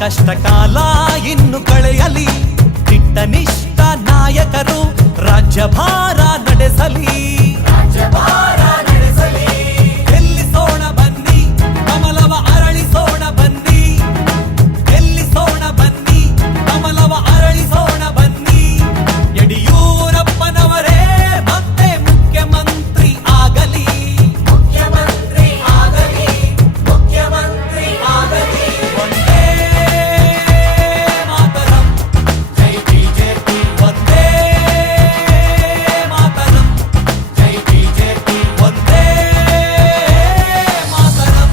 ಕಷ್ಟಕಾಲ ಇನ್ನು ಕಳೆಯಲಿ, ದಿಟ್ಟನಿಷ್ಠ ನಾಯಕರು ರಾಜ್ಯಭಾರ ನಡೆಸಲಿ. ಗೆಲ್ಲಿಸೋಣ ಬನ್ನಿ, ಕಮಲವ ಅರಳಿಸೋಣ ಬನ್ನಿ. ಗೆಲ್ಲಿಸೋಣ ಬನ್ನಿ, ಕಮಲವ ಅರಳಿಸೋಣ ಬನ್ನಿ. ಯಡಿಯೂರಪ್ಪನವರೇ ಮತ್ತೆ ಮುಖ್ಯಮಂತ್ರಿ ಆಗಲಿ. ಮುಖ್ಯಮಂತ್ರಿ ಆಗಲಿ, ಮುಖ್ಯಮಂತ್ರಿ ಆಗಲಿ. ಒಂದೇ ಮಾತರಂ, ಜೈ ಬಿಜೆಪಿ. ಒಂದೇ ಮಾತರಂ, ಜೈ ಬಿಜೆಪಿ. ಒಂದೇ ಮಾತರಂ.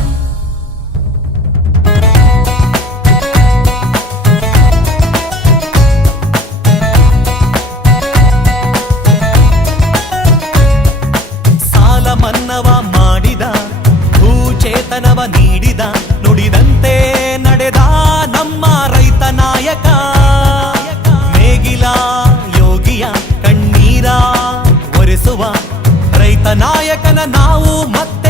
ಸಾಲ ಮನ್ನವ ಮಾಡಿದ, ಭೂಚೇತನವ ನೀಡಿದ, ನುಡಿದಂತೆ ನಡೆದ ನಮ್ಮ ರೈತ ನಾಯಕ. ನೇಗಿಲ ಯೋಗಿಯ ಕಣ್ಣೀರ ಒರೆಸುವ ರೈತ ನಾಯಕನ ನಾವು ಮತ್ತೆ